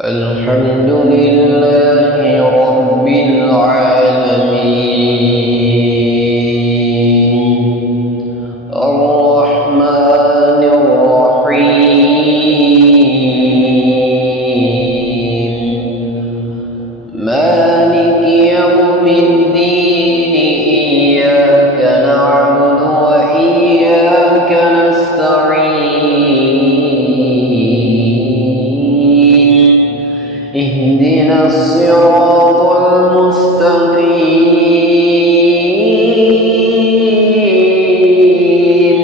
الحمد لله رب العالمين الرحمن الرحيم مالك يوم الدين إياك نعبد وإياك نستعين اهدنا الصراط المستقيم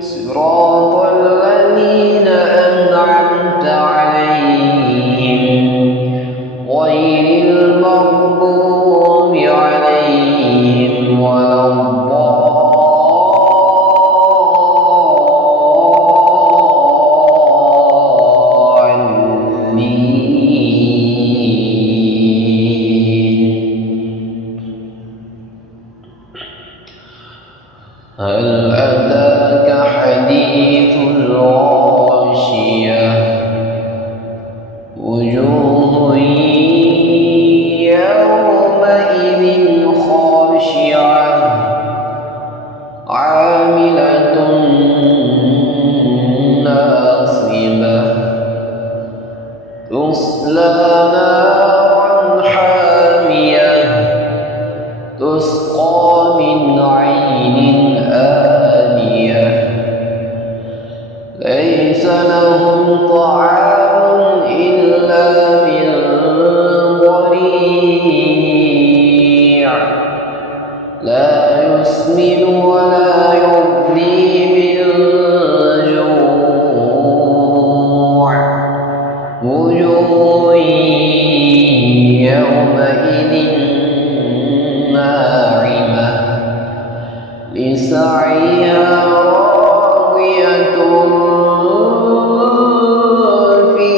صراط الذين أنعمت عليهم غير المغضوب عليهم ولا هل أتاك حديث الغاشية وجوه يومئذ خاشعة عاملة ناصبة تصلى نارا حامية تسقى من عين آنية ليس لهم طعام إلا من ضريع لا يسمن ولا يغني من جوع وجوه يومئذ ناعمة لسعيها راضية في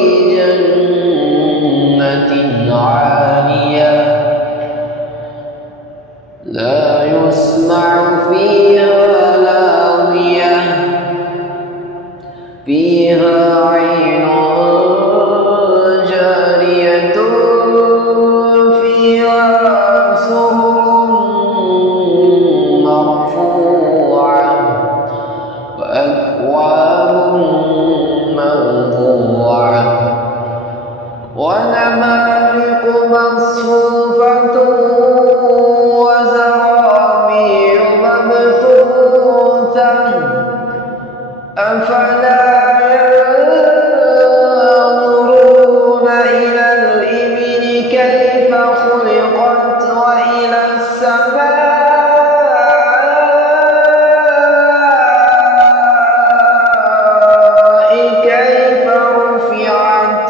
جنة عالية لا يسمع فيها لاغية فيها عين جارية فيها سرر مرفوعة وأكواب موضوعة ونمارق مصفوفة وزرابي مبثوثة أفلا ينظرون إلى الإبل كيف خلقت وإلى السماء كيف رفعت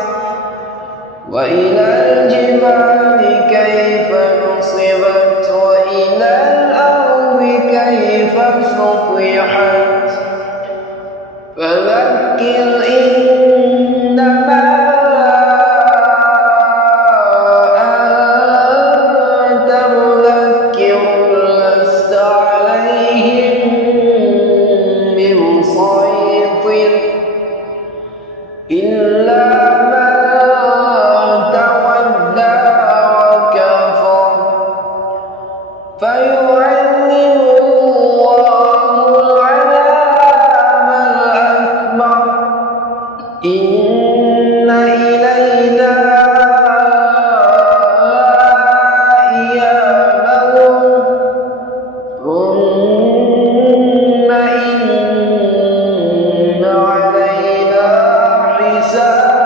وإلى الجبال كيف نصبت وإلى الأرض كيف سطحت فذكر إنما أنت مذكر لست عليهم بمسيطر إلا من تولى وكفر فيعذبه الله العذاب الأكبر إن إلينا إيابهم ثم إن علينا حسابهم